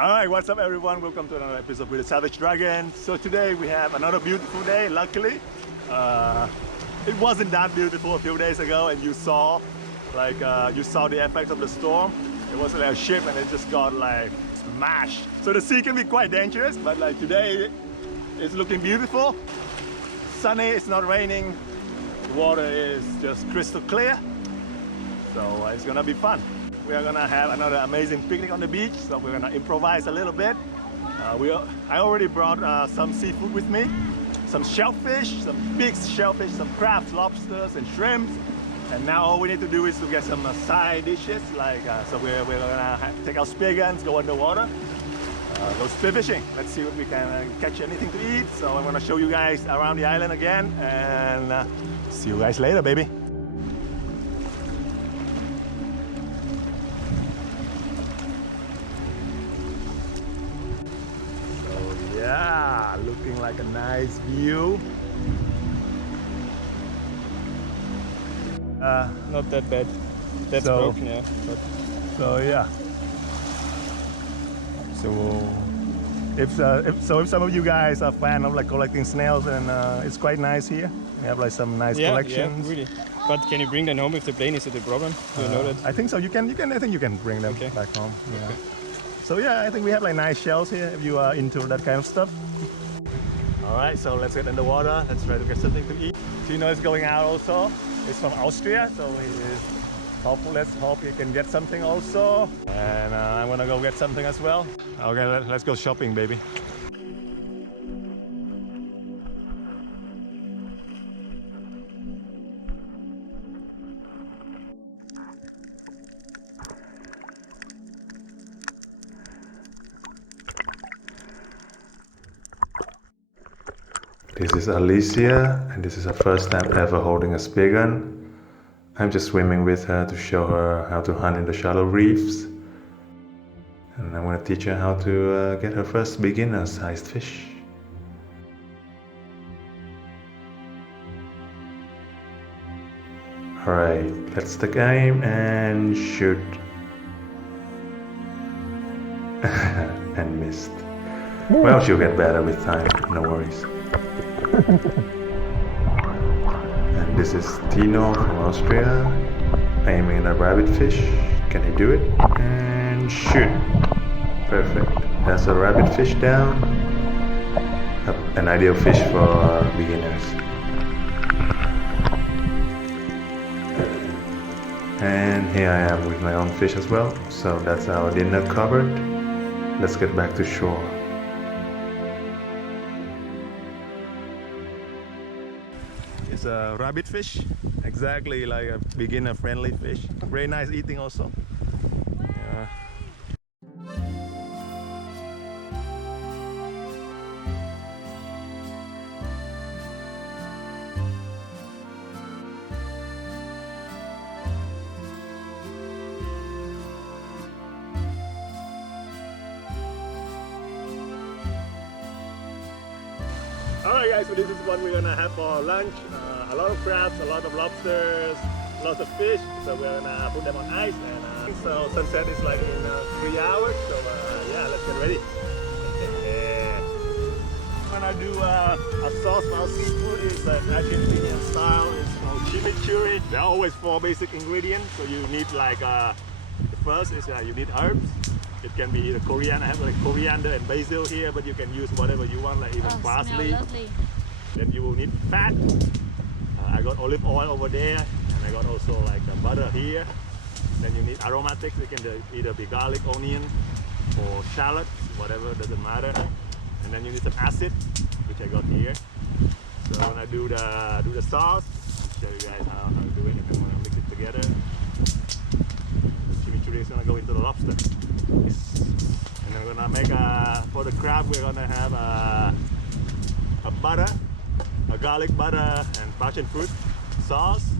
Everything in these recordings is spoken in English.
Alright, what's up everyone? Welcome to another episode with the Savage Dragon. So today we have another beautiful day, luckily. It wasn't that beautiful a few days ago and you saw the effects of the storm. It was like a ship and it just got like smashed. So the sea can be quite dangerous, but like today it's looking beautiful. Sunny, it's not raining. The water is just crystal clear. So it's gonna be fun. We are gonna have another amazing picnic on the beach, so we're gonna improvise a little bit. I already brought some seafood with me, some shellfish, some big shellfish, some crabs, lobsters, and shrimps. And now all we need to do is to get some side dishes, so we're gonna take our spear guns, go underwater, go spearfishing. Let's see if we can catch anything to eat. So I'm gonna show you guys around the island again, and see you guys later, baby. Yeah, looking like a nice view. Not that bad. That's broken, yeah. So yeah. So if some of you guys are fan of like collecting snails, and it's quite nice here. We have like some nice collections. Yeah, really. But can you bring them home if the plane is a problem? Do you know that? I think so. I think you can bring them back home. Yeah. Okay. So yeah, I think we have like nice shells here if you are into that kind of stuff. All right, so let's get in the water. Let's try to get something to eat. Tino is going out also. He's from Austria, so let's hope he can get something also. And I'm gonna go get something as well. Okay, let's go shopping, baby. This is Alicia, and this is her first time ever holding a spear gun. I'm just swimming with her to show her how to hunt in the shallow reefs. And I'm gonna teach her how to get her first beginner-sized fish. Alright, let's take aim and shoot. And missed. Well, she'll get better with time, no worries. And this is Tino from Austria, aiming at a rabbitfish. Can he do it? And shoot. Perfect. That's a rabbitfish down. An ideal fish for beginners. And here I am with my own fish as well. So that's our dinner covered. Let's get back to shore. It's a rabbit fish, exactly like a beginner friendly fish. Very nice eating also. Yeah. Alright guys, so this is what we're gonna have for lunch. A lot of crabs, a lot of lobsters, lots of fish. So we're gonna put them on ice, and so sunset is like in 3 hours. So yeah, let's get ready. I'm gonna do a sauce for our seafood. It's an Argentinian style. It's called chimichurri. There are always 4 basic ingredients. So you need like the first is you need herbs. It can be either coriander. I have like coriander and basil here, but you can use whatever you want, like even parsley. Then you will need fat. I got olive oil over there, and I got also like butter here. Then you need aromatics. It can either be garlic, onion, or shallot, whatever, doesn't matter. And then you need some acid, which I got here. So when I do the sauce, I'll show you guys how to do it, and then when I mix it together, the chimichurri is gonna go into the lobster. And then we're gonna make for the crab, we're gonna have a butter, a garlic butter and passion fruit sauce.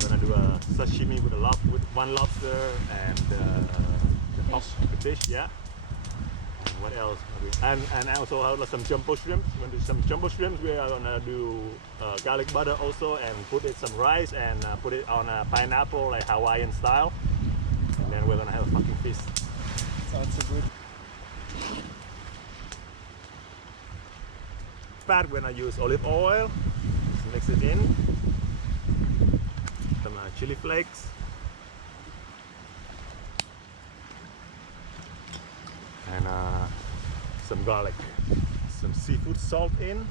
We're gonna do a sashimi with one lobster and the fish, yeah. And what else? And also some jumbo shrimps. We're gonna do some jumbo shrimps. We are gonna do garlic butter also, and put it some rice and put it on a pineapple, like Hawaiian style. And then we're gonna have a fucking feast. Sounds so good. Fat when I use olive oil, just mix it in. Some chili flakes. And some garlic. Some seafood salt in.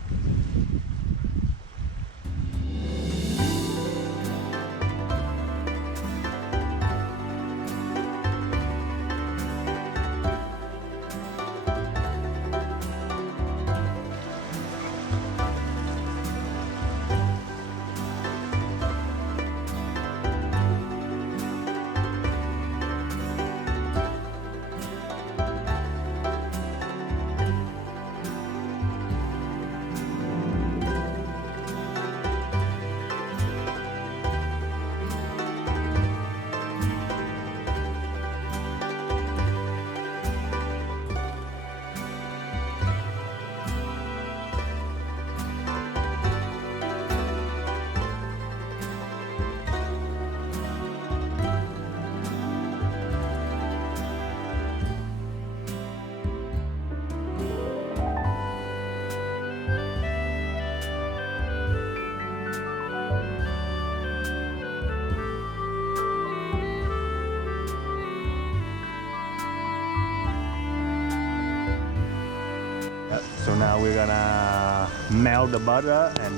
So now we're gonna melt the butter and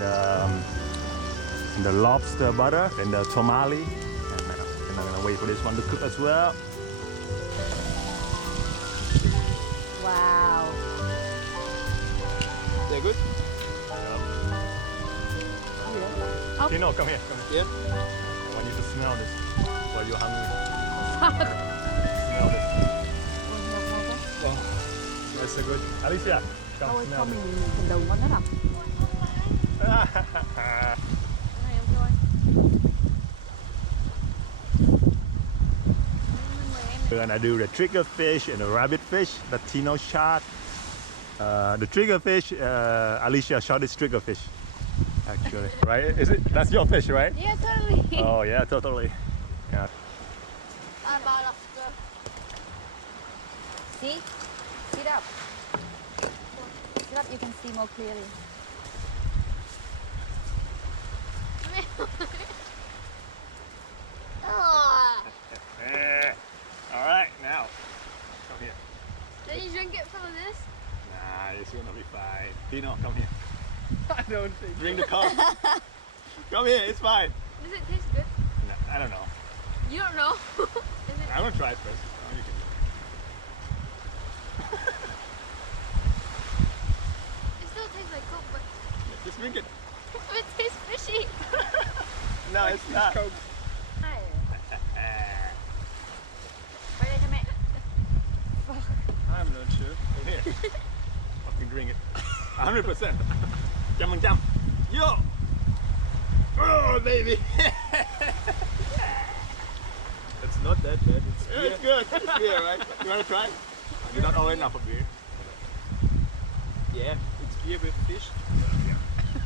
the lobster butter and the tamale. And then I'm gonna wait for this one to cook as well. Wow. They're good? Up. Tino, come here. Come here. Yeah. I want you to smell this while you're hungry. Smell this. Oh, that's so good. Alicia, come Thôi smell không, this. mình đừng có nó đập. Cái này em cho anh. We're gonna do the trigger fish and the rabbit fish that Tino shot. The trigger fish, Alicia shot this trigger fish. Actually, right? Is it? That's your fish, right? Yeah, totally. Oh yeah, totally. Yeah. See? Sit up. Sit up, you can see more clearly. All right, now come here. Did you drink it from this? Nah, it's gonna be fine. Tino, come here. I don't think. Drink the cup. Come here, it's fine. Does it taste good? No, I don't know. You don't know. Is it? I'm gonna try it first. Oh, you can do It still tastes like Coke, but it. Just drink it. it tastes fishy. No, it's not. Coke. Quay đây cho mẹ. I'm not sure. Come here. Fucking drink it. 100%. 100%. Yo! Oh, baby! It's not that bad. It's Yeah, beer. it's good. It's beer, right? You wanna try? You're not old enough for beer. Yeah, it's beer with fish.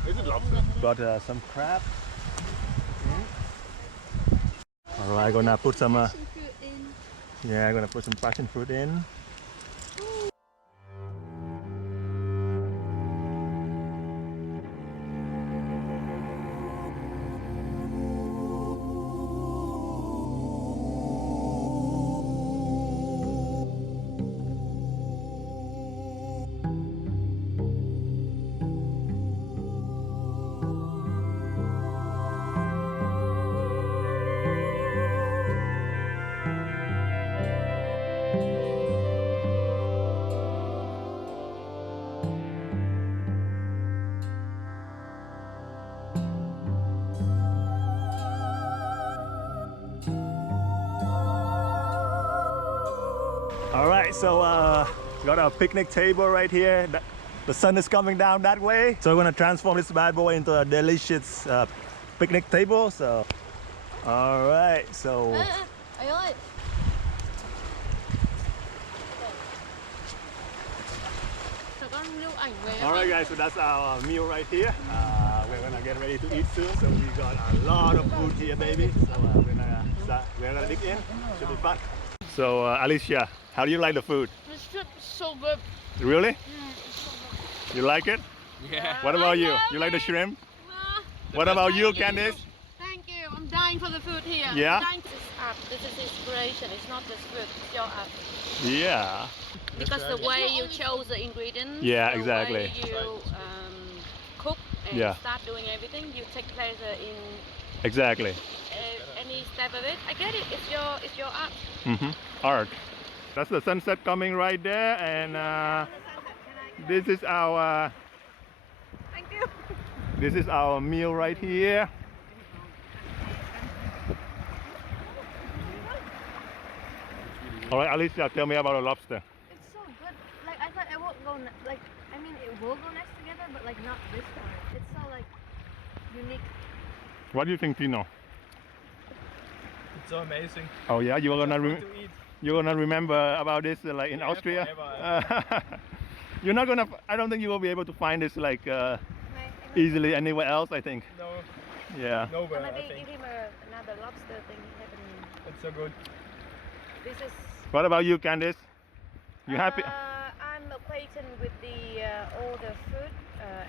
Is it lobster? Got some crab. Alright, gonna put some. Fruit in. Yeah, I'm gonna put some passion fruit in. All right, so got a picnic table right here. The sun is coming down that way, so we're gonna transform this bad boy into a delicious picnic table. So, all right, so Ayun. Cho con lưu ảnh về. all right, guys. So that's our meal right here. We're gonna get ready to eat soon. So we got a lot of food here, baby. So we're gonna dig in. Should be fun. So Alicia, How do you like the food? The shrimp is so good. Really? It's so good. You like it? Yeah. What about you? love You like the it. shrimp? Ah, What about you, thank you. Candice? Thank you. I'm dying for the food here. Yeah? I'm dying. This is art. This is inspiration. It's not just food. It's your art. Yeah. Because the way you chose the ingredients, Yeah, the exactly. way you cook and Yeah. start doing everything, you take pleasure in Exactly. any step of it. I get it. It's your art. Art. That's the sunset coming right there, and this is our. Thank you. This is our meal right here. All right, Alicia, tell me about a lobster. It's so good. Like I thought it won't go. I mean, it will go next together, but like not this one. It's so like unique. What do you think, Tino? It's so amazing. Oh yeah, you're gonna Just want to eat. you're gonna remember about this like in Yeah, Austria. forever. You're not gonna. I don't think you will be able to find this like Nice. easily anywhere else. I think. No, Yeah. nowhere. I Maybe think give him another lobster thing. it's so good. This is. What about you, Candice? You happy? I'm acquainted with the all the food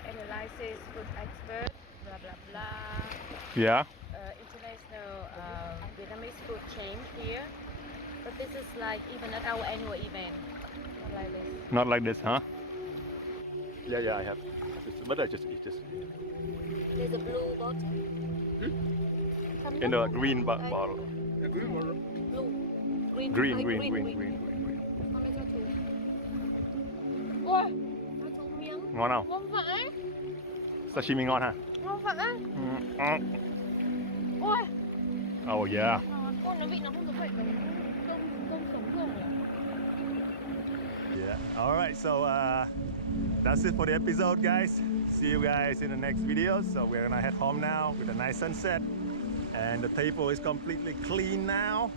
analysis, food expert, blah blah blah. Yeah. International Vietnamese food chain here, but this is like even at our annual event, not like this. Not like this, huh? Yeah, I have. But I just eat this There's a blue bottle. in the green bottle. Blue. Green. Green. Con lấy cho chú. Ôi, Cho chú miếng. Ngon không? ngon vãi. Sashimi ngon hả? Ngon vãi. Mm. Ôi, Oh yeah. con nó vị nó không giống vậy với cơm sống thường nhỉ? Yeah. All right. So that's it for the episode, guys. See you guys in the next video. So we're gonna head home now with a nice sunset, and the table is completely clean now.